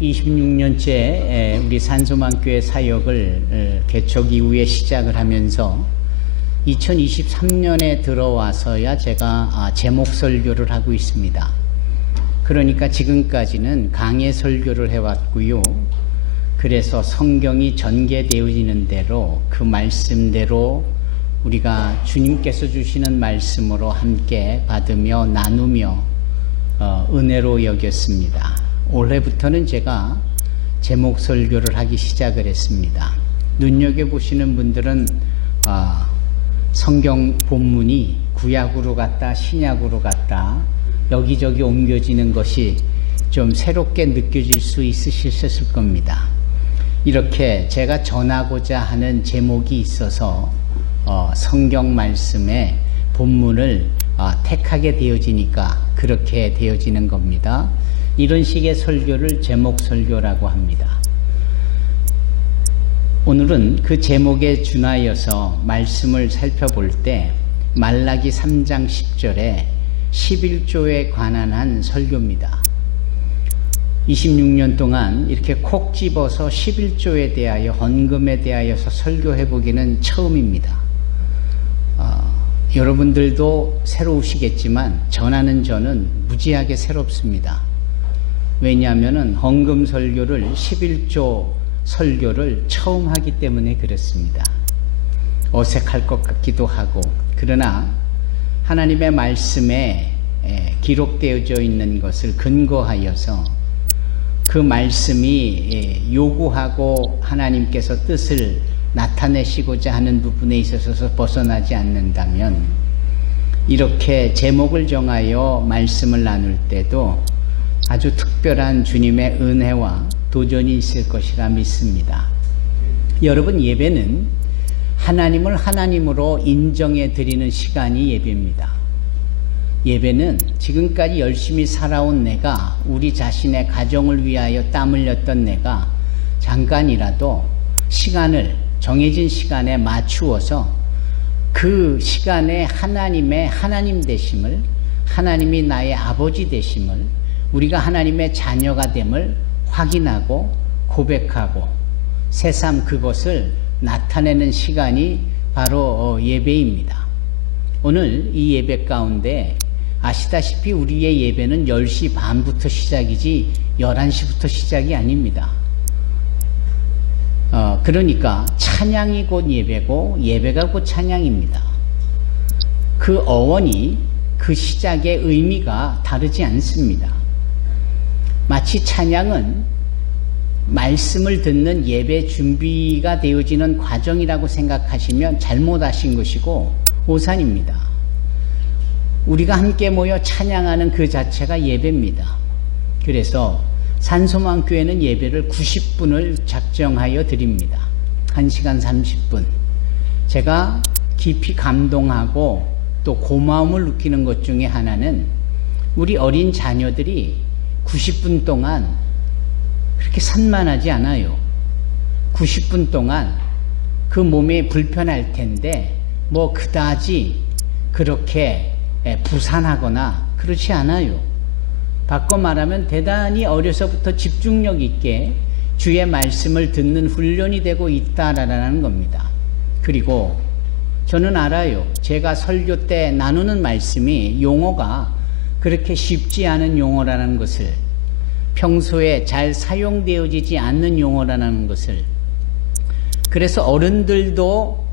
26년째 우리 산소만교회 사역을 개척 이후에 시작을 하면서 2023년에 들어와서야 제가 제목 설교를 하고 있습니다. 그러니까 지금까지는 강해 설교를 해왔고요. 그래서 성경이 전개되어지는 대로 그 말씀대로 우리가 주님께서 주시는 말씀으로 함께 받으며 나누며 은혜로 여겼습니다. 올해부터는 제가 제목 설교를 하기 시작을 했습니다. 눈여겨보시는 분들은 성경 본문이 구약으로 갔다 신약으로 갔다 여기저기 옮겨지는 것이 좀 새롭게 느껴질 수 있으셨을 겁니다. 이렇게 제가 전하고자 하는 제목이 있어서 성경 말씀의 본문을 택하게 되어지니까 그렇게 되어지는 겁니다. 이런 식의 설교를 제목 설교라고 합니다. 오늘은 그 제목에 준하여서 말씀을 살펴볼 때 말라기 3장 10절에 11조에 관한 한 설교입니다. 26년 동안 이렇게 콕 집어서 11조에 대하여 헌금에 대하여서 설교해 보기는 처음입니다. 여러분들도 새로우시겠지만 전하는 저는 무지하게 새롭습니다. 왜냐하면 헌금 설교를 11조 설교를 처음 하기 때문에 그렇습니다. 어색할 것 같기도 하고, 그러나 하나님의 말씀에 기록되어져 있는 것을 근거하여서 그 말씀이 요구하고 하나님께서 뜻을 나타내시고자 하는 부분에 있어서 벗어나지 않는다면 이렇게 제목을 정하여 말씀을 나눌 때도 아주 특별한 주님의 은혜와 도전이 있을 것이라 믿습니다. 여러분, 예배는 하나님을 하나님으로 인정해 드리는 시간이 예배입니다. 예배는 지금까지 열심히 살아온 내가, 우리 자신의 가정을 위하여 땀 흘렸던 내가 잠깐이라도 시간을, 정해진 시간에 맞추어서 그 시간에 하나님의 하나님 되심을, 하나님이 나의 아버지 되심을, 우리가 하나님의 자녀가 됨을 확인하고 고백하고 새삼 그것을 나타내는 시간이 바로 예배입니다. 오늘 이 예배 가운데 아시다시피 우리의 예배는 10시 반부터 시작이지 11시부터 시작이 아닙니다. 그러니까 찬양이 곧 예배고 예배가 곧 찬양입니다. 그 어원이, 그 시작의 의미가 다르지 않습니다. 마치 찬양은 말씀을 듣는 예배 준비가 되어지는 과정이라고 생각하시면 잘못하신 것이고 오산입니다. 우리가 함께 모여 찬양하는 그 자체가 예배입니다. 그래서 산소만교회는 예배를 90분을 작정하여 드립니다. 1시간 30분. 제가 깊이 감동하고 또 고마움을 느끼는 것 중에 하나는 우리 어린 자녀들이 90분 동안 그렇게 산만하지 않아요. 90분 동안 그 몸이 불편할 텐데 뭐 그다지 그렇게 부산하거나 그렇지 않아요. 바꿔 말하면 대단히 어려서부터 집중력 있게 주의 말씀을 듣는 훈련이 되고 있다라는 겁니다. 그리고 저는 알아요. 제가 설교 때 나누는 말씀이 용어가 그렇게 쉽지 않은 용어라는 것을, 평소에 잘 사용되어지지 않는 용어라는 것을. 그래서 어른들도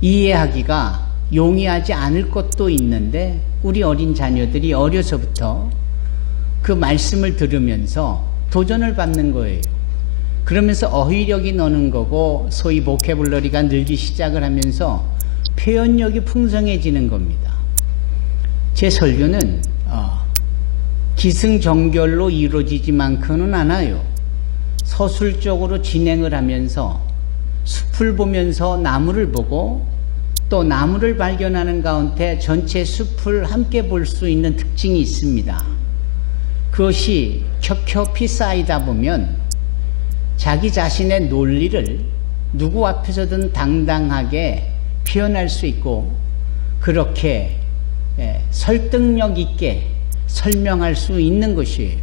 이해하기가 용이하지 않을 것도 있는데 우리 어린 자녀들이 어려서부터 그 말씀을 들으면서 도전을 받는 거예요. 그러면서 어휘력이 느는 거고 소위 보캐블러리가 늘기 시작을 하면서 표현력이 풍성해지는 겁니다. 제 설교는 기승전결로 이루어지지만큼은 않아요. 서술적으로 진행을 하면서 숲을 보면서 나무를 보고 또 나무를 발견하는 가운데 전체 숲을 함께 볼 수 있는 특징이 있습니다. 그것이 겹겹이 쌓이다 보면 자기 자신의 논리를 누구 앞에서든 당당하게 표현할 수 있고 그렇게 설득력 있게 설명할 수 있는 것이에요.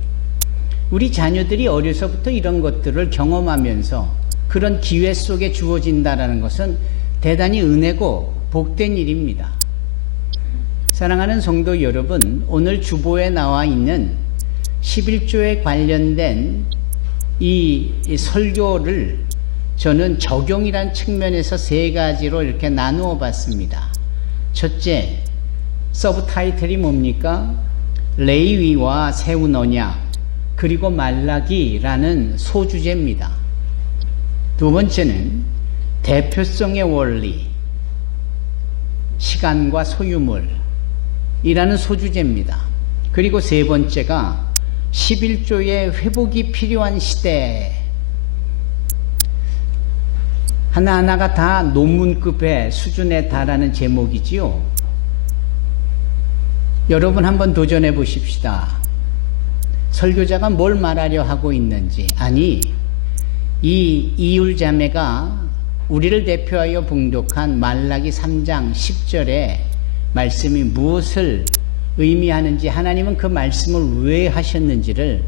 우리 자녀들이 어려서부터 이런 것들을 경험하면서 그런 기회 속에 주어진다는 것은 대단히 은혜고 복된 일입니다. 사랑하는 성도 여러분, 오늘 주보에 나와 있는 11조에 관련된 이 설교를 저는 적용이란 측면에서 세 가지로 이렇게 나누어 봤습니다. 첫째, 서브타이틀이 뭡니까? 레위와 세운 언약, 그리고 말라기라는 소주제입니다. 두 번째는 대표성의 원리, 시간과 소유물이라는 소주제입니다. 그리고 세 번째가 11조의 회복이 필요한 시대. 하나하나가 다 논문급의 수준에 달하는 제목이지요. 여러분 한번 도전해 보십시다. 설교자가 뭘 말하려 하고 있는지. 아니, 이 이율자매가 우리를 대표하여 봉독한 말라기 3장 10절의 말씀이 무엇을 의미하는지, 하나님은 그 말씀을 왜 하셨는지를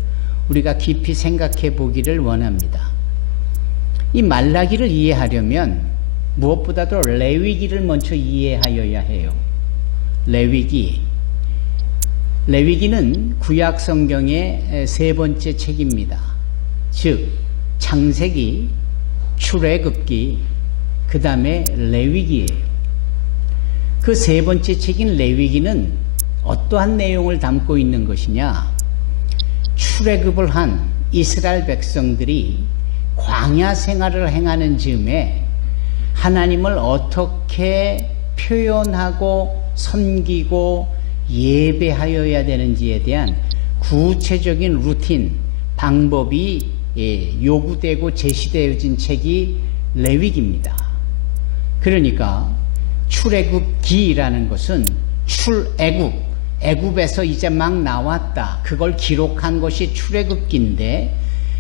우리가 깊이 생각해 보기를 원합니다. 이 말라기를 이해하려면 무엇보다도 레위기를 먼저 이해하여야 해요. 레위기는 구약 성경의 세 번째 책입니다. 즉 창세기, 출애굽기, 그 다음에 레위기예요. 그 세 번째 책인 레위기는 어떠한 내용을 담고 있는 것이냐? 출애굽을 한 이스라엘 백성들이 광야 생활을 행하는 즈음에 하나님을 어떻게 표현하고 섬기고 예배하여야 되는지에 대한 구체적인 루틴, 방법이 요구되고 제시되어진 책이 레위기입니다. 그러니까 출애굽기라는 것은 애굽에서 이제 막 나왔다, 그걸 기록한 것이 출애굽기인데,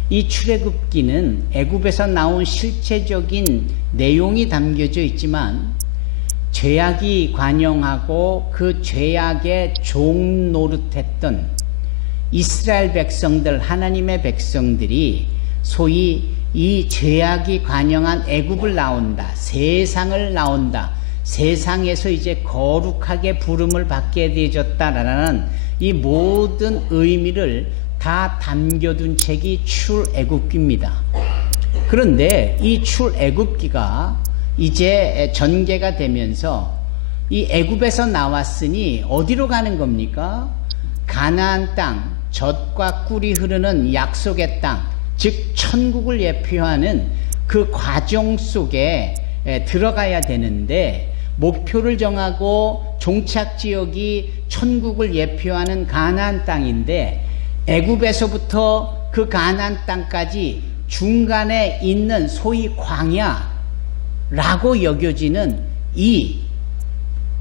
이 출애굽기는 애굽에서 나온 실체적인 내용이 담겨져 있지만 죄악이 관영하고 그 죄악의 종 노릇했던 이스라엘 백성들, 하나님의 백성들이 소위 이 죄악이 관영한 애굽을 나온다, 세상을 나온다, 세상에서 이제 거룩하게 부름을 받게 되어졌다라는 이 모든 의미를 다 담겨둔 책이 출애굽기입니다. 그런데 이 출애굽기가 이제 전개가 되면서 이 애굽에서 나왔으니 어디로 가는 겁니까? 가나안 땅, 젖과 꿀이 흐르는 약속의 땅, 즉 천국을 예표하는 그 과정 속에 들어가야 되는데, 목표를 정하고 종착지역이 천국을 예표하는 가나안 땅인데, 애굽에서부터 그 가나안 땅까지 중간에 있는 소위 광야라고 여겨지는 이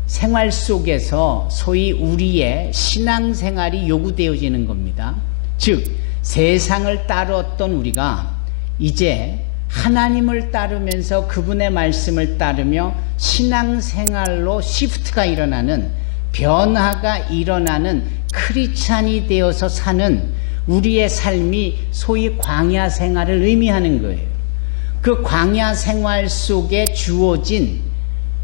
생활 속에서 소위 우리의 신앙생활이 요구되어지는 겁니다. 즉 세상을 따르었던 우리가 이제 하나님을 따르면서 그분의 말씀을 따르며 신앙생활로 시프트가 일어나는, 변화가 일어나는 크리스찬이 되어서 사는 우리의 삶이 소위 광야 생활을 의미하는 거예요. 그 광야 생활 속에 주어진,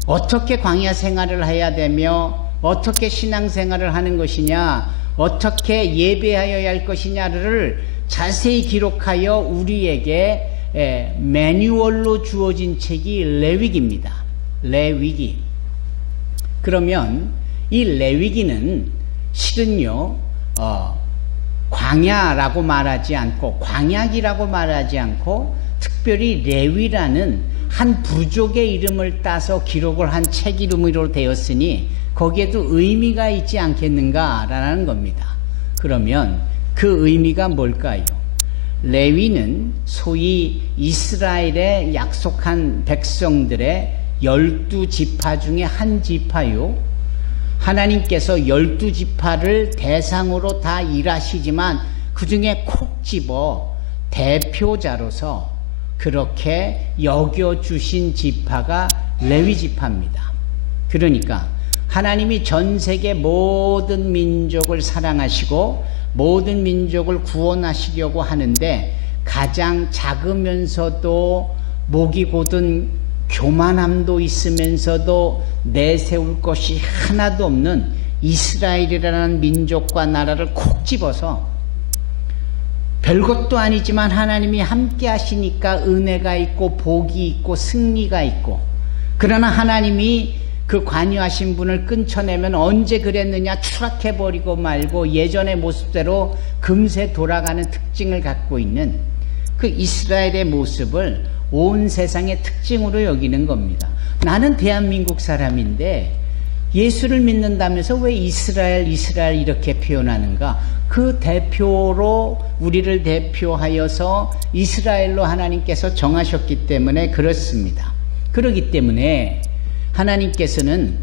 어떻게 광야 생활을 해야 되며 어떻게 신앙 생활을 하는 것이냐, 어떻게 예배하여야 할 것이냐를 자세히 기록하여 우리에게 매뉴얼로 주어진 책이 레위기입니다. 레위기. 그러면 이 레위기는 실은요, 광야라고 말하지 않고, 광야기라고 말하지 않고, 특별히 레위라는 한 부족의 이름을 따서 기록을 한 책 이름으로 되었으니 거기에도 의미가 있지 않겠는가라는 겁니다. 그러면 그 의미가 뭘까요? 레위는 소위 이스라엘의 약속한 백성들의 12지파 중에 한 지파요. 하나님께서 12지파를 대상으로 다 일하시지만 그 중에 콕 집어 대표자로서 그렇게 여겨주신 지파가 레위 지파입니다. 그러니까 하나님이 전 세계 모든 민족을 사랑하시고 모든 민족을 구원하시려고 하는데 가장 작으면서도 목이 곧은 교만함도 있으면서도 내세울 것이 하나도 없는 이스라엘이라는 민족과 나라를 콕 집어서 별것도 아니지만 하나님이 함께 하시니까 은혜가 있고 복이 있고 승리가 있고, 그러나 하나님이 그 관여하신 분을 끊쳐내면 언제 그랬느냐 추락해버리고 말고 예전의 모습대로 금세 돌아가는 특징을 갖고 있는 그 이스라엘의 모습을 온 세상의 특징으로 여기는 겁니다. 나는 대한민국 사람인데 예수를 믿는다면서 왜 이스라엘 이렇게 표현하는가? 그 대표로 우리를 대표하여서 이스라엘로 하나님께서 정하셨기 때문에 그렇습니다. 그렇기 때문에 하나님께서는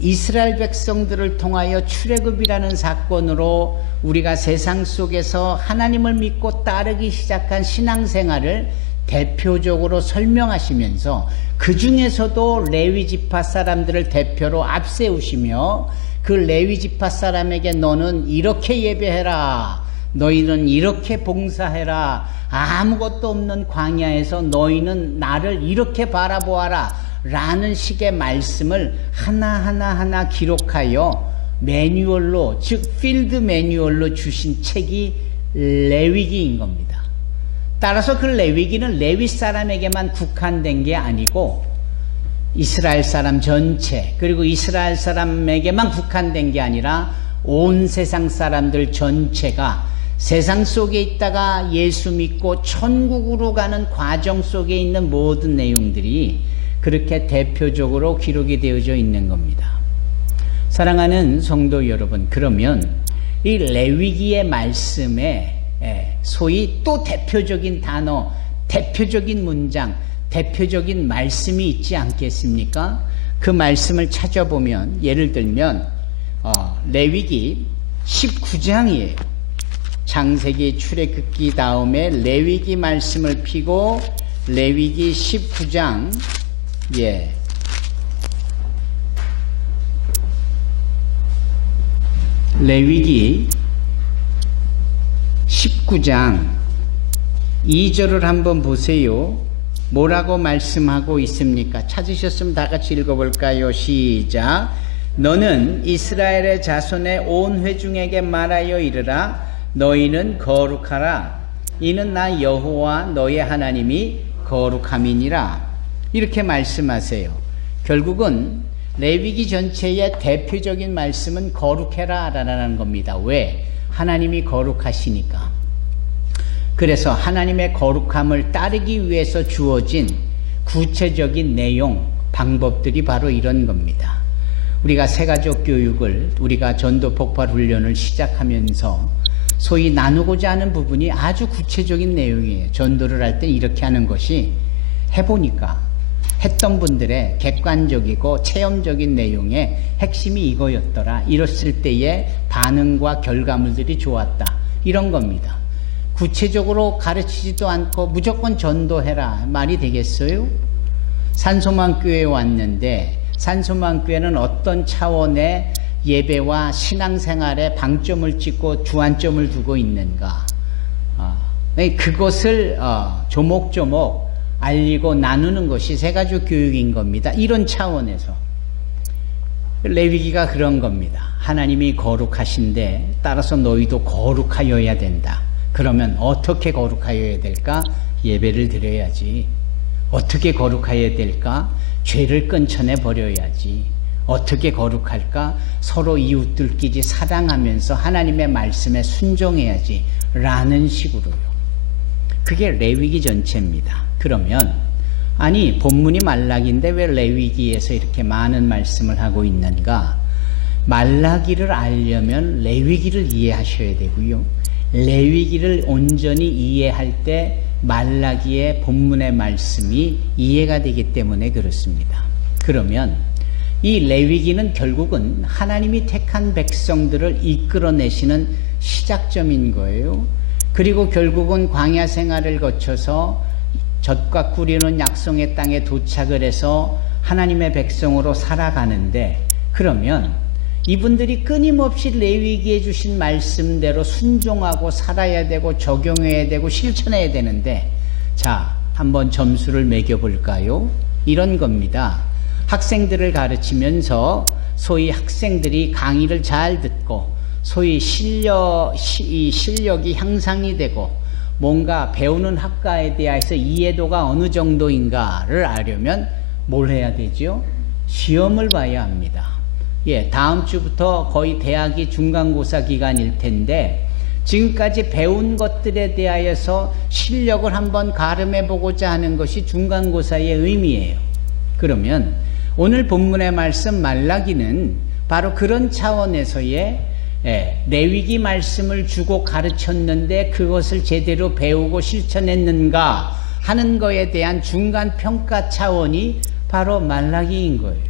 이스라엘 백성들을 통하여 출애굽이라는 사건으로 우리가 세상 속에서 하나님을 믿고 따르기 시작한 신앙생활을 대표적으로 설명하시면서 그 중에서도 레위 지파 사람들을 대표로 앞세우시며 그 레위 지파 사람에게 너는 이렇게 예배해라, 너희는 이렇게 봉사해라, 아무것도 없는 광야에서 너희는 나를 이렇게 바라보아라 라는 식의 말씀을 하나하나 기록하여 매뉴얼로, 즉 필드 매뉴얼로 주신 책이 레위기인 겁니다. 따라서 그 레위기는 레위 사람에게만 국한된 게 아니고 이스라엘 사람 전체, 그리고 이스라엘 사람에게만 국한된 게 아니라 온 세상 사람들 전체가 세상 속에 있다가 예수 믿고 천국으로 가는 과정 속에 있는 모든 내용들이 그렇게 대표적으로 기록이 되어져 있는 겁니다. 사랑하는 성도 여러분, 그러면 이 레위기의 말씀에 소위 또 대표적인 단어, 대표적인 문장, 대표적인 말씀이 있지 않겠습니까? 그 말씀을 찾아보면 예를 들면 레위기 19장이에요. 창세기, 출애굽기 다음에 레위기 말씀을 피고 레위기 19장, 레위기 19장 2절을 한번 보세요. 뭐라고 말씀하고 있습니까? 찾으셨으면 다 같이 읽어볼까요? 시작. 너는 이스라엘의 자손의 온 회중에게 말하여 이르라. 너희는 거룩하라. 이는 나 여호와 너의 하나님이 거룩함이니라. 이렇게 말씀하세요. 결국은 레위기 전체의 대표적인 말씀은 거룩해라 라는 겁니다. 왜? 하나님이 거룩하시니까. 그래서 하나님의 거룩함을 따르기 위해서 주어진 구체적인 내용, 방법들이 바로 이런 겁니다. 우리가 새가족 교육을, 우리가 전도 폭발 훈련을 시작하면서 소위 나누고자 하는 부분이 아주 구체적인 내용이에요. 전도를 할 때 이렇게 하는 것이 해보니까 했던 분들의 객관적이고 체험적인 내용의 핵심이 이거였더라. 이랬을 때의 반응과 결과물들이 좋았다. 이런 겁니다. 구체적으로 가르치지도 않고 무조건 전도해라 말이 되겠어요? 산소망교회에 왔는데 산소망교회는 어떤 차원의 예배와 신앙생활에 방점을 찍고 주안점을 두고 있는가? 그것을 조목조목 알리고 나누는 것이 새가족 교육인 겁니다. 이런 차원에서 레위기가 그런 겁니다. 하나님이 거룩하신데 따라서 너희도 거룩하여야 된다. 그러면 어떻게 거룩하여야 될까? 예배를 드려야지. 어떻게 거룩하여야 될까? 죄를 끊쳐내 버려야지. 어떻게 거룩할까? 서로 이웃들끼리 사랑하면서 하나님의 말씀에 순종해야지 라는 식으로요. 그게 레위기 전체입니다. 그러면 아니 본문이 말라기인데 왜 레위기에서 이렇게 많은 말씀을 하고 있는가? 말라기를 알려면 레위기를 이해하셔야 되고요. 레위기를 온전히 이해할 때 말라기의 본문의 말씀이 이해가 되기 때문에 그렇습니다. 그러면 이 레위기는 결국은 하나님이 택한 백성들을 이끌어내시는 시작점인 거예요. 그리고 결국은 광야 생활을 거쳐서 젖과 꿀이 흐르는 약속의 땅에 도착을 해서 하나님의 백성으로 살아가는데 그러면 이분들이 끊임없이 레위기에 주신 말씀대로 순종하고 살아야 되고 적용해야 되고 실천해야 되는데, 자, 한번 점수를 매겨볼까요? 이런 겁니다. 학생들을 가르치면서 소위 학생들이 강의를 잘 듣고 소위 실력이 향상이 되고 뭔가 배우는 학과에 대해서 이해도가 어느 정도인가를 알려면 뭘 해야 되죠? 시험을 봐야 합니다. 예, 다음 주부터 거의 대학이 중간고사 기간일 텐데 지금까지 배운 것들에 대하여서 실력을 한번 가름해 보고자 하는 것이 중간고사의 의미예요. 그러면 오늘 본문의 말씀 말라기는 바로 그런 차원에서의 레위기 말씀을 주고 가르쳤는데 그것을 제대로 배우고 실천했는가 하는 거에 대한 중간 평가 차원이 바로 말라기인 거예요.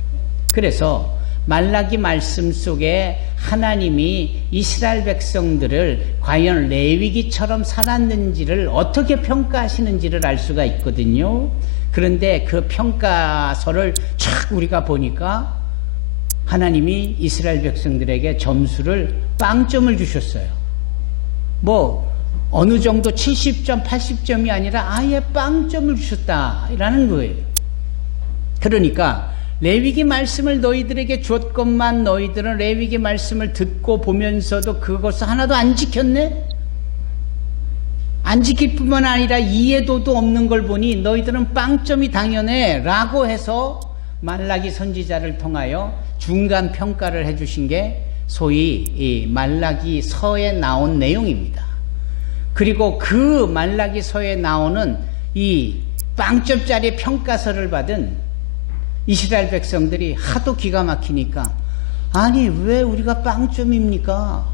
그래서 말라기 말씀 속에 하나님이 이스라엘 백성들을 과연 레위기처럼 살았는지를 어떻게 평가하시는지를 알 수가 있거든요. 그런데 그 평가서를 쫙 우리가 보니까 하나님이 이스라엘 백성들에게 점수를 빵점을 주셨어요. 뭐 어느 정도 70점, 80점이 아니라 아예 빵점을 주셨다라는 거예요. 그러니까 레위기 말씀을 너희들에게 주었건만 너희들은 레위기 말씀을 듣고 보면서도 그것을 하나도 안 지켰네? 안 지킬 뿐만 아니라 이해도도 없는 걸 보니 너희들은 빵점이 당연해 라고 해서 말라기 선지자를 통하여 중간 평가를 해주신 게 소위 이 말라기 서에 나온 내용입니다. 그리고 그 말라기 서에 나오는 이 빵점짜리 평가서를 받은 이스라엘 백성들이 하도 기가 막히니까, 아니 왜 우리가 빵점입니까?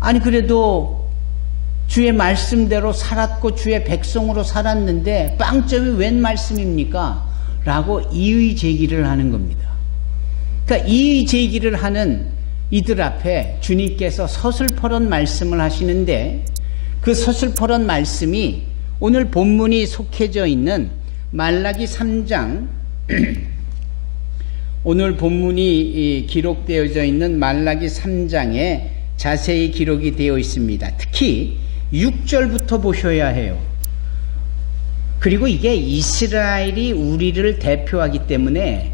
아니 그래도 주의 말씀대로 살았고 주의 백성으로 살았는데 빵점이 웬 말씀입니까? 라고 이의 제기를 하는 겁니다. 그러니까 이의 제기를 하는 이들 앞에 주님께서 서슬퍼런 말씀을 하시는데, 그 서슬퍼런 말씀이 오늘 본문이 속해져 있는 말라기 3장, 오늘 본문이 기록되어져 있는 말라기 3장에 자세히 기록이 되어 있습니다. 특히 6절부터 보셔야 해요. 그리고 이게 이스라엘이 우리를 대표하기 때문에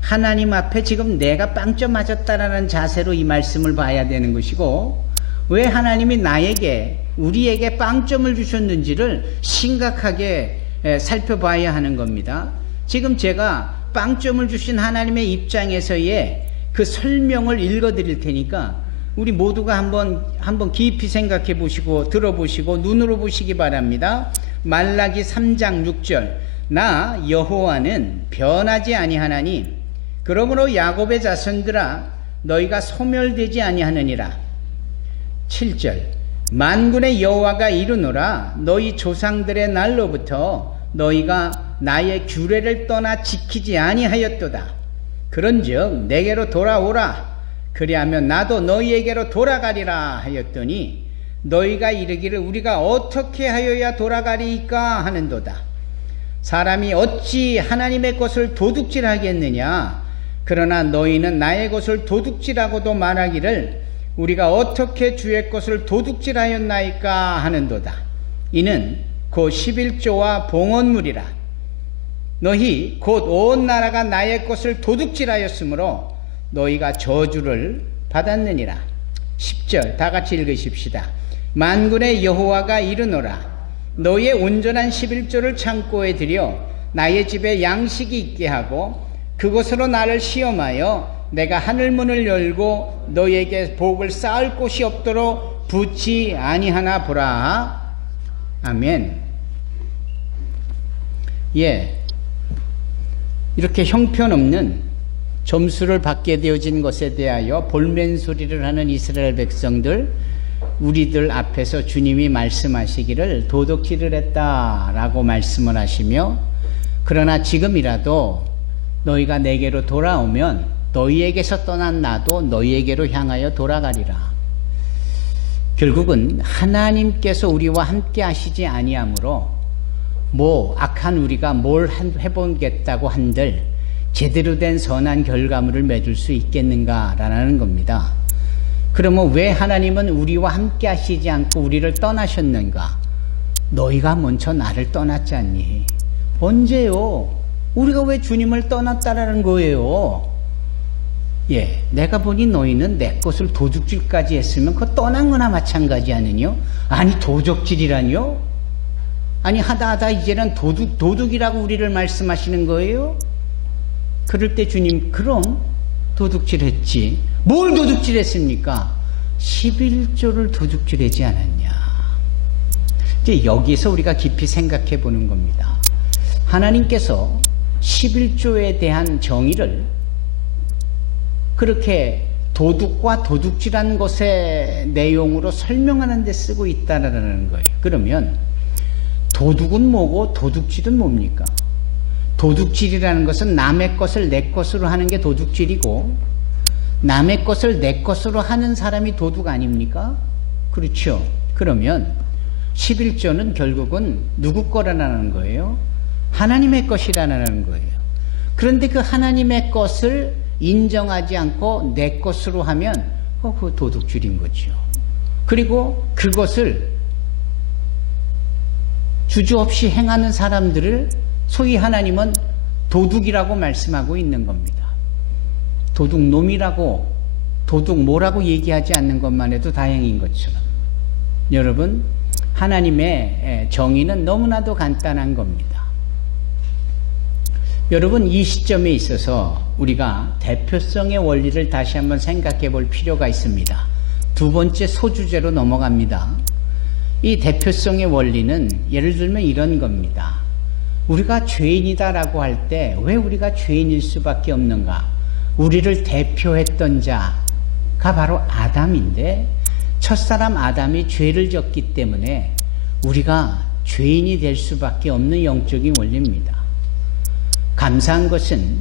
하나님 앞에 지금 내가 빵점 맞았다라는 자세로 이 말씀을 봐야 되는 것이고, 왜 하나님이 나에게 우리에게 빵점을 주셨는지를 심각하게 살펴봐야 하는 겁니다. 지금 제가 빵점을 주신 하나님의 입장에서의 그 설명을 읽어 드릴 테니까 우리 모두가 한번 깊이 생각해 보시고 들어보시고 눈으로 보시기 바랍니다. 말라기 3장 6절, 나 여호와는 변하지 아니하나니 그러므로 야곱의 자손들아 너희가 소멸되지 아니하느니라. 7절, 만군의 여호와가 이르노라 너희 조상들의 날로부터 너희가 나의 규례를 떠나 지키지 아니하였도다. 그런즉 내게로 돌아오라. 그리하면 나도 너희에게로 돌아가리라 하였더니 너희가 이르기를 우리가 어떻게 하여야 돌아가리이까 하는도다. 사람이 어찌 하나님의 것을 도둑질하겠느냐. 그러나 너희는 나의 것을 도둑질하고도 말하기를 우리가 어떻게 주의 것을 도둑질하였나이까 하는도다. 이는 곧 11조와 봉헌물이라. 너희 곧 온 나라가 나의 것을 도둑질하였으므로 너희가 저주를 받았느니라. 10절 다 같이 읽으십시다. 만군의 여호와가 이르노라 너희의 온전한 11조를 창고에 들여 나의 집에 양식이 있게 하고 그것으로 나를 시험하여 내가 하늘문을 열고 너희에게 복을 쌓을 곳이 없도록 붙지 아니하나 보라. 아멘. 예, 이렇게 형편없는 점수를 받게 되어진 것에 대하여 볼멘소리를 하는 이스라엘 백성들, 우리들 앞에서 주님이 말씀하시기를 도둑질을 했다라고 말씀을 하시며, 그러나 지금이라도 너희가 내게로 돌아오면 너희에게서 떠난 나도 너희에게로 향하여 돌아가리라. 결국은 하나님께서 우리와 함께 하시지 아니하므로 악한 우리가 뭘 해보겠다고 한들 제대로 된 선한 결과물을 맺을 수 있겠는가라는 겁니다. 그러면 왜 하나님은 우리와 함께 하시지 않고 우리를 떠나셨는가? 너희가 먼저 나를 떠났지 않니? 언제요? 우리가 왜 주님을 떠났다라는 거예요? 예, 내가 보니 너희는 내 것을 도둑질까지 했으면 그거 떠난 거나 마찬가지 아니요? 아니 도적질이라뇨? 아니 하다 이제는 도둑이라고 우리를 말씀하시는 거예요? 그럴 때 주님 그럼 도둑질했지. 뭘 도둑질했습니까? 11조를 도둑질하지 않았냐. 이제 여기서 우리가 깊이 생각해 보는 겁니다. 하나님께서 11조에 대한 정의를 그렇게 도둑과 도둑질한 것의 내용으로 설명하는 데 쓰고 있다는 거예요. 그러면 도둑은 뭐고 도둑질은 뭡니까? 도둑질이라는 것은 남의 것을 내 것으로 하는 게 도둑질이고 남의 것을 내 것으로 하는 사람이 도둑 아닙니까? 그렇죠. 그러면 11조는 결국은 누구 거라는 거예요? 하나님의 것이라는 거예요. 그런데 그 하나님의 것을 인정하지 않고 내 것으로 하면 그거 도둑질인 거죠. 그리고 그것을 주저없이 행하는 사람들을 소위 하나님은 도둑이라고 말씀하고 있는 겁니다. 도둑놈이라고 도둑모라고 얘기하지 않는 것만 해도 다행인 것처럼 여러분 하나님의 정의는 너무나도 간단한 겁니다. 여러분 이 시점에 있어서 우리가 대표성의 원리를 다시 한번 생각해 볼 필요가 있습니다. 두 번째 소주제로 넘어갑니다. 이 대표성의 원리는 예를 들면 이런 겁니다. 우리가 죄인이다라고 할 때 왜 우리가 죄인일 수밖에 없는가? 우리를 대표했던 자가 바로 아담인데 첫사람 아담이 죄를 졌기 때문에 우리가 죄인이 될 수밖에 없는 영적인 원리입니다. 감사한 것은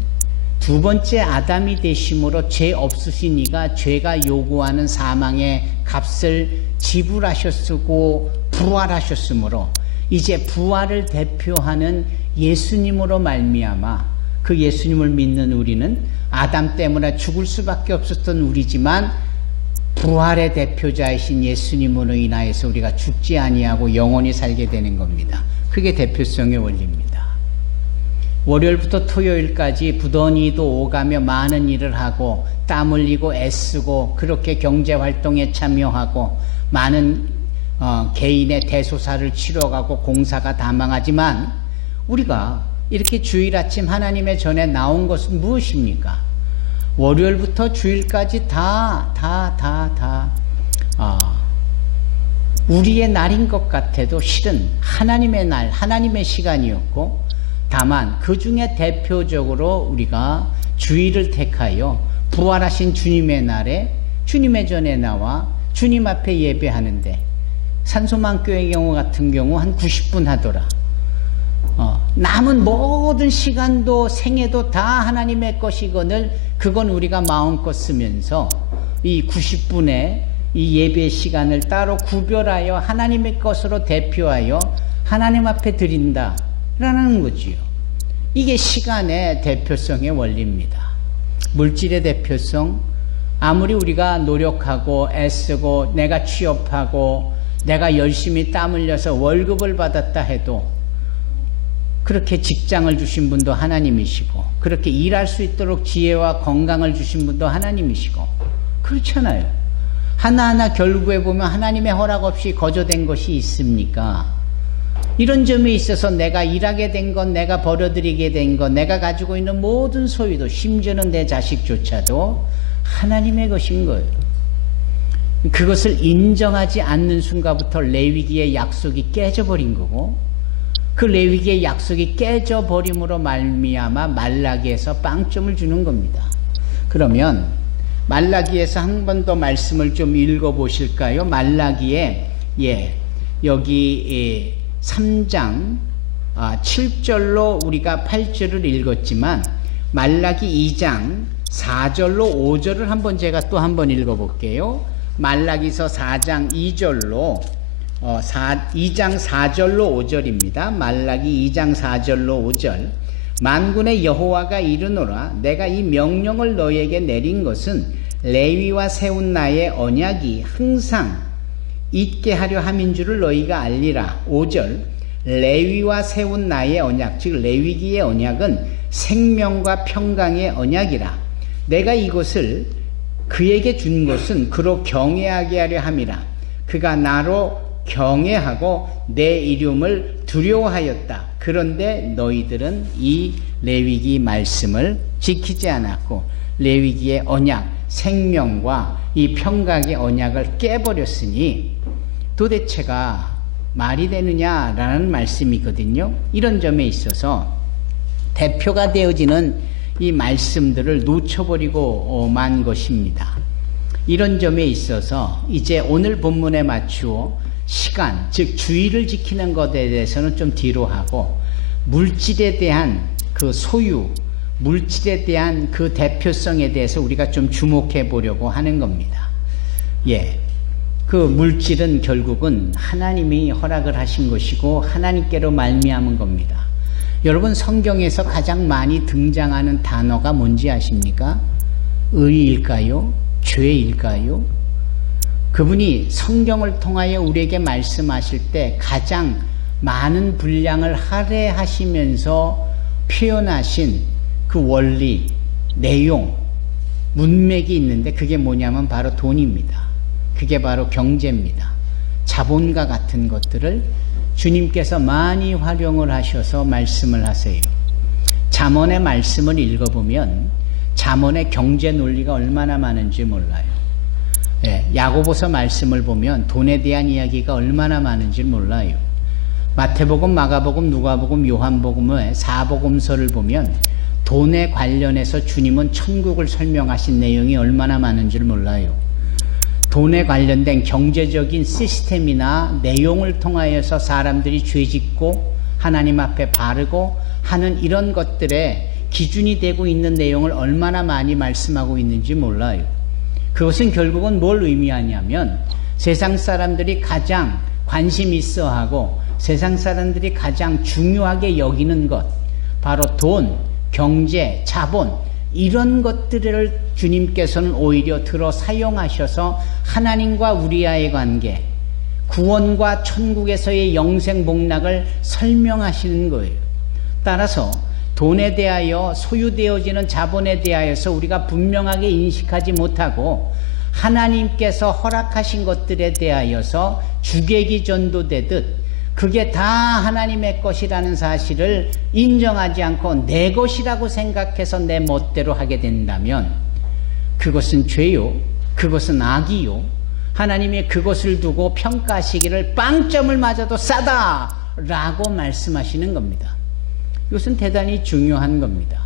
두 번째 아담이 되심으로 죄 없으신 이가 죄가 요구하는 사망의 값을 지불하셨고 부활하셨으므로 이제 부활을 대표하는 예수님으로 말미암아 그 예수님을 믿는 우리는 아담 때문에 죽을 수밖에 없었던 우리지만 부활의 대표자이신 예수님으로 인하여서 우리가 죽지 아니하고 영원히 살게 되는 겁니다. 그게 대표성의 원리입니다. 월요일부터 토요일까지 부더니도 오가며 많은 일을 하고 땀 흘리고 애쓰고 그렇게 경제활동에 참여하고 많은 개인의 대소사를 치러가고 공사가 다 망하지만 우리가 이렇게 주일 아침 하나님의 전에 나온 것은 무엇입니까? 월요일부터 주일까지 우리의 날인 것 같아도 실은 하나님의 날, 하나님의 시간이었고 다만 그 중에 대표적으로 우리가 주일을 택하여 부활하신 주님의 날에 주님의 전에 나와 주님 앞에 예배하는데 산소망교회 경우 같은 경우 한 90분 하더라. 남은 모든 시간도 생애도 다 하나님의 것이거늘 그건 우리가 마음껏 쓰면서 이 90분의 이 예배 시간을 따로 구별하여 하나님의 것으로 대표하여 하나님 앞에 드린다라는 거지요. 이게 시간의 대표성의 원리입니다. 물질의 대표성, 아무리 우리가 노력하고 애쓰고 내가 취업하고 내가 열심히 땀 흘려서 월급을 받았다 해도 그렇게 직장을 주신 분도 하나님이시고 그렇게 일할 수 있도록 지혜와 건강을 주신 분도 하나님이시고 그렇잖아요. 하나하나 결국에 보면 하나님의 허락 없이 거저된 것이 있습니까? 이런 점에 있어서 내가 일하게 된 것, 내가 벌어들이게 된 것, 내가 가지고 있는 모든 소유도 심지어는 내 자식조차도 하나님의 것인 거예요. 그것을 인정하지 않는 순간부터 레위기의 약속이 깨져버린 거고 그 레위기의 약속이 깨져버림으로 말미암아 말라기에서 빵점을 주는 겁니다. 그러면 말라기에서 한 번 더 말씀을 좀 읽어보실까요? 말라기에 여기 3장 7절로 우리가 8절을 읽었지만 말라기 2장 4절로 5절을 한번 제가 또 한번 읽어볼게요. 말라기서 4장 2절로 2장 4절로 5절입니다. 말라기 2장 4절로 5절. 만군의 여호와가 이르노라 내가 이 명령을 너희에게 내린 것은 레위와 세운 나의 언약이 항상 있게 하려 함인 줄을 너희가 알리라. 5절 레위와 세운 나의 언약 즉 레위기의 언약은 생명과 평강의 언약이라. 내가 이것을 그에게 준 것은 그로 경외하게 하려 함이라. 그가 나로 경외하고 내 이름을 두려워하였다. 그런데 너희들은 이 레위기 말씀을 지키지 않았고 레위기의 언약, 생명과 이 평강의 언약을 깨버렸으니 도대체가 말이 되느냐라는 말씀이거든요. 이런 점에 있어서 대표가 되어지는 이 말씀들을 놓쳐버리고 만 것입니다. 이런 점에 있어서 이제 오늘 본문에 맞추어 시간, 즉 주의를 지키는 것에 대해서는 좀 뒤로 하고 물질에 대한 그 소유, 물질에 대한 그 대표성에 대해서 우리가 좀 주목해 보려고 하는 겁니다. 그 물질은 결국은 하나님이 허락을 하신 것이고 하나님께로 말미암은 겁니다. 여러분 성경에서 가장 많이 등장하는 단어가 뭔지 아십니까? 의일까요? 죄일까요? 그분이 성경을 통하여 우리에게 말씀하실 때 가장 많은 분량을 할애하시면서 표현하신 그 원리, 내용, 문맥이 있는데 그게 뭐냐면 바로 돈입니다. 그게 바로 경제입니다. 자본과 같은 것들을 주님께서 많이 활용을 하셔서 말씀을 하세요. 잠언의 말씀을 읽어보면 잠언의 경제 논리가 얼마나 많은지 몰라요. 야고보서 말씀을 보면 돈에 대한 이야기가 얼마나 많은지 몰라요. 마태복음, 마가복음, 누가복음, 요한복음의 사복음서를 보면 돈에 관련해서 주님은 천국을 설명하신 내용이 얼마나 많은지를 몰라요. 돈에 관련된 경제적인 시스템이나 내용을 통하여서 사람들이 죄짓고 하나님 앞에 바르고 하는 이런 것들의 기준이 되고 있는 내용을 얼마나 많이 말씀하고 있는지 몰라요. 그것은 결국은 뭘 의미하냐면 세상 사람들이 가장 관심 있어 하고 세상 사람들이 가장 중요하게 여기는 것, 바로 돈, 경제, 자본, 이런 것들을 주님께서는 오히려 들어 사용하셔서 하나님과 우리와의 관계, 구원과 천국에서의 영생 복락을 설명하시는 거예요. 따라서 돈에 대하여 소유되어지는 자본에 대하여서 우리가 분명하게 인식하지 못하고 하나님께서 허락하신 것들에 대하여서 주객이 전도되듯 그게 다 하나님의 것이라는 사실을 인정하지 않고 내 것이라고 생각해서 내 멋대로 하게 된다면 그것은 죄요, 그것은 악이요, 하나님이 그것을 두고 평가하시기를 빵점을 맞아도 싸다라고 말씀하시는 겁니다. 이것은 대단히 중요한 겁니다.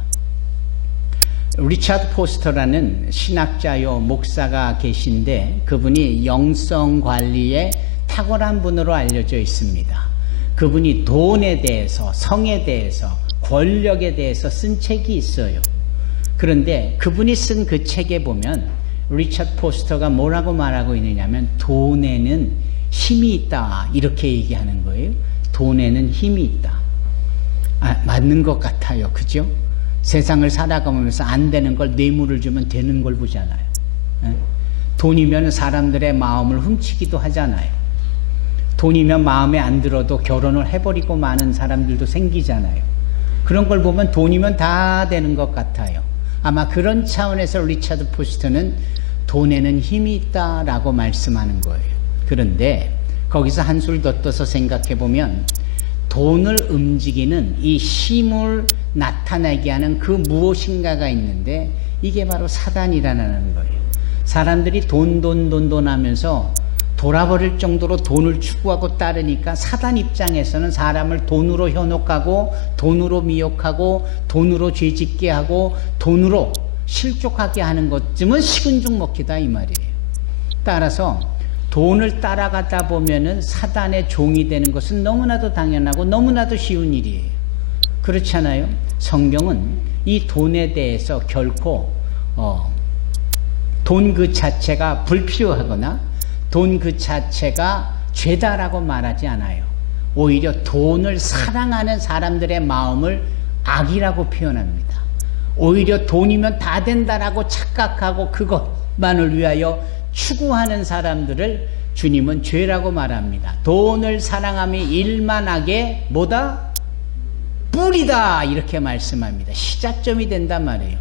리차드 포스터라는 신학자요 목사가 계신데 그분이 영성관리에 탁월한 분으로 알려져 있습니다. 그분이 돈에 대해서, 성에 대해서, 권력에 대해서 쓴 책이 있어요. 그런데 그분이 쓴 그 책에 보면 리차드 포스터가 뭐라고 말하고 있느냐면 돈에는 힘이 있다 이렇게 얘기하는 거예요. 돈에는 힘이 있다. 맞는 것 같아요. 그죠? 세상을 살아가면서 안 되는 걸 뇌물을 주면 되는 걸 보잖아요. 돈이면 사람들의 마음을 훔치기도 하잖아요. 돈이면 마음에 안 들어도 결혼을 해버리고 마는 사람들도 생기잖아요. 그런 걸 보면 돈이면 다 되는 것 같아요. 아마 그런 차원에서 리차드 포스터는 돈에는 힘이 있다라고 말씀하는 거예요. 그런데 거기서 한술 더 떠서 생각해 보면 돈을 움직이는 이 힘을 나타나게 하는 그 무엇인가가 있는데 이게 바로 사단이라는 거예요. 사람들이 돈 하면서 돌아버릴 정도로 돈을 추구하고 따르니까 사단 입장에서는 사람을 돈으로 현혹하고 돈으로 미혹하고 돈으로 죄짓게 하고 돈으로 실족하게 하는 것쯤은 식은 죽 먹기다 이 말이에요. 따라서 돈을 따라가다 보면은 사단의 종이 되는 것은 너무나도 당연하고 너무나도 쉬운 일이에요. 그렇잖아요. 성경은 이 돈에 대해서 결코 돈 그 자체가 불필요하거나 돈 그 자체가 죄다라고 말하지 않아요. 오히려 돈을 사랑하는 사람들의 마음을 악이라고 표현합니다. 오히려 돈이면 다 된다라고 착각하고 그것만을 위하여 추구하는 사람들을 주님은 죄라고 말합니다. 돈을 사랑함이 일만하게 뭐다? 뿌리다 이렇게 말씀합니다. 시작점이 된단 말이에요.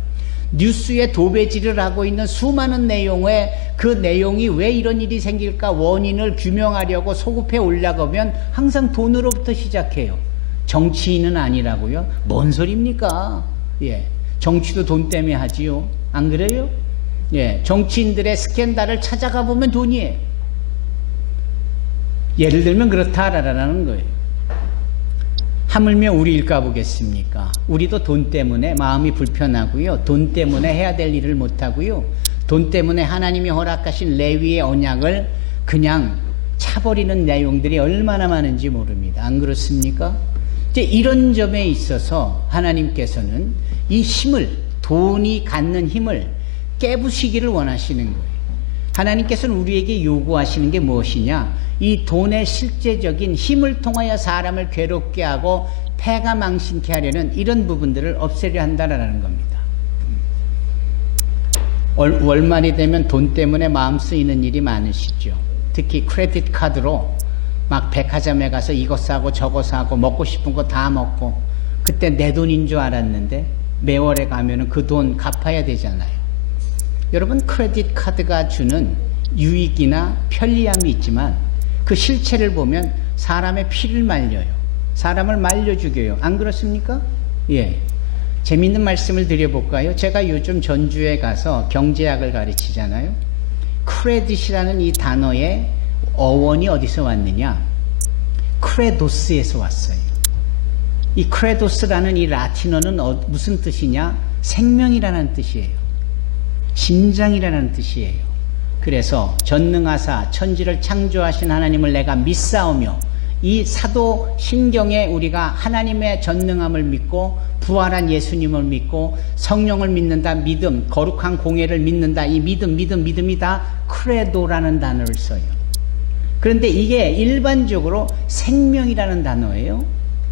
뉴스에 도배질을 하고 있는 수많은 내용에 그 내용이 왜 이런 일이 생길까 원인을 규명하려고 소급해 올라가면 항상 돈으로부터 시작해요. 정치인은 아니라고요? 뭔 소리입니까? 예, 정치도 돈 때문에 하지요. 안 그래요? 예, 정치인들의 스캔들을 찾아가 보면 돈이에요. 예를 들면 그렇다라는 거예요. 하물며 우리일까 보겠습니까? 우리도 돈 때문에 마음이 불편하고요. 돈 때문에 해야 될 일을 못하고요. 돈 때문에 하나님이 허락하신 레위의 언약을 그냥 차버리는 내용들이 얼마나 많은지 모릅니다. 안 그렇습니까? 이제 이런 점에 있어서 하나님께서는 이 힘을, 돈이 갖는 힘을 깨부시기를 원하시는 거예요. 하나님께서는 우리에게 요구하시는 게 무엇이냐? 이 돈의 실제적인 힘을 통하여 사람을 괴롭게 하고 패가 망신케 하려는 이런 부분들을 없애려 한다는 겁니다. 월말이 되면 돈 때문에 마음 쓰이는 일이 많으시죠. 특히 크레딧 카드로 막 백화점에 가서 이거 사고 저거 사고 먹고 싶은 거 다 먹고 그때 내 돈인 줄 알았는데 매월에 가면은 그 돈 갚아야 되잖아요. 여러분, 크레딧 카드가 주는 유익이나 편리함이 있지만 그 실체를 보면 사람의 피를 말려요. 사람을 말려 죽여요. 안 그렇습니까? 예. 재밌는 말씀을 드려볼까요? 제가 요즘 전주에 가서 경제학을 가르치잖아요. 크레딧이라는 이 단어의 어원이 어디서 왔느냐? 크레도스에서 왔어요. 이 크레도스라는 이 라틴어는 무슨 뜻이냐? 생명이라는 뜻이에요. 심장이라는 뜻이에요. 그래서 전능하사 천지를 창조하신 하나님을 내가 믿사오며 이 사도 신경에 우리가 하나님의 전능함을 믿고 부활한 예수님을 믿고 성령을 믿는다. 믿음, 거룩한 공예를 믿는다. 이 믿음이 다 크레도라는 단어를 써요. 그런데 이게 일반적으로 생명이라는 단어예요.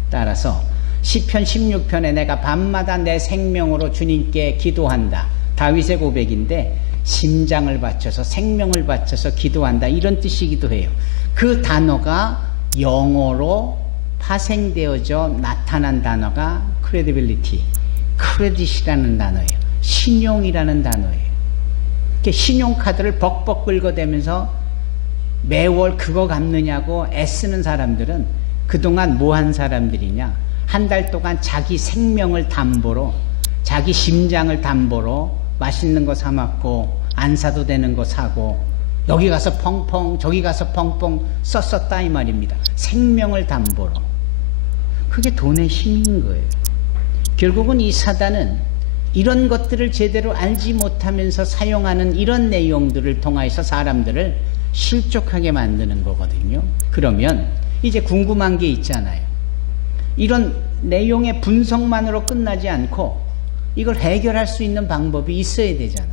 따라서 시편 16편에 내가 밤마다 내 생명으로 주님께 기도한다. 다윗의 고백인데 심장을 바쳐서 생명을 바쳐서 기도한다 이런 뜻이기도 해요. 그 단어가 영어로 파생되어져 나타난 단어가 credibility, 크레딧이라는 단어예요. 신용이라는 단어예요. 이렇게 신용카드를 벅벅 긁어대면서 매월 그거 갚느냐고 애쓰는 사람들은 그동안 뭐 한 사람들이냐? 한 달 동안 자기 생명을 담보로, 자기 심장을 담보로 맛있는 거 사 먹고 안 사도 되는 거 사고 여기 가서 펑펑 저기 가서 펑펑 썼었다 이 말입니다. 생명을 담보로. 그게 돈의 힘인 거예요. 결국은 이 사단은 이런 것들을 제대로 알지 못하면서 사용하는 이런 내용들을 통해서 사람들을 실족하게 만드는 거거든요. 그러면 이제 궁금한 게 있잖아요. 이런 내용의 분석만으로 끝나지 않고 이걸 해결할 수 있는 방법이 있어야 되잖아요.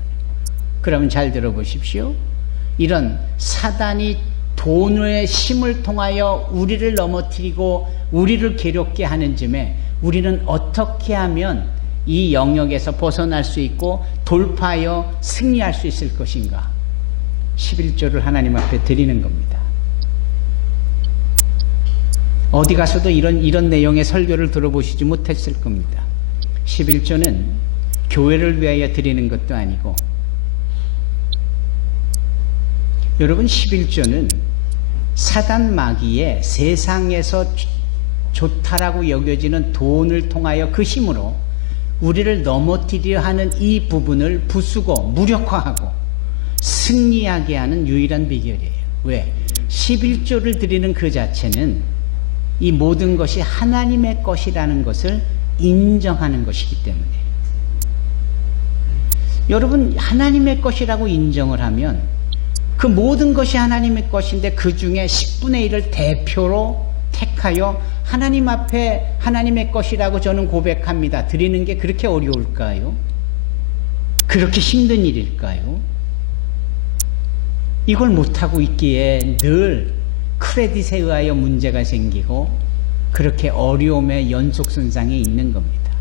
그러면 잘 들어보십시오. 이런 사단이 돈의 힘을 통하여 우리를 넘어뜨리고 우리를 괴롭게 하는 쯤에 우리는 어떻게 하면 이 영역에서 벗어날 수 있고 돌파하여 승리할 수 있을 것인가? 11조를 하나님 앞에 드리는 겁니다. 어디 가서도 이런 내용의 설교를 들어보시지 못했을 겁니다. 11조는 교회를 위하여 드리는 것도 아니고, 여러분 11조는 사단 마귀의 세상에서 좋다라고 여겨지는 돈을 통하여 그 힘으로 우리를 넘어뜨리려 하는 이 부분을 부수고 무력화하고 승리하게 하는 유일한 비결이에요. 왜? 11조를 드리는 그 자체는 이 모든 것이 하나님의 것이라는 것을 인정하는 것이기 때문에, 여러분 하나님의 것이라고 인정을 하면 그 모든 것이 하나님의 것인데 그 중에 10분의 1을 대표로 택하여 하나님 앞에 하나님의 것이라고 저는 고백합니다. 드리는 게 그렇게 어려울까요? 그렇게 힘든 일일까요? 이걸 못하고 있기에 늘 크레딧에 의하여 문제가 생기고 그렇게 어려움의 연속선상에 있는 겁니다.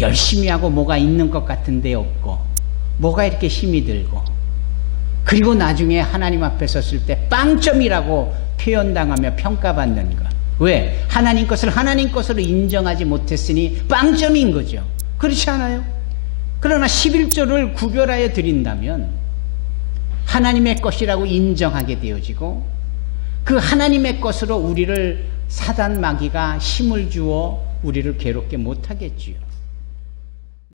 열심히 하고 뭐가 있는 것 같은데 없고, 뭐가 이렇게 힘이 들고, 그리고 나중에 하나님 앞에 섰을 때 빵점이라고 표현당하며 평가받는 것. 왜? 하나님 것을 하나님 것으로 인정하지 못했으니 빵점인 거죠. 그렇지 않아요? 그러나 11조를 구별하여 드린다면 하나님의 것이라고 인정하게 되어지고, 그 하나님의 것으로 우리를 사단 마귀가 힘을 주어 우리를 괴롭게 못하겠지요.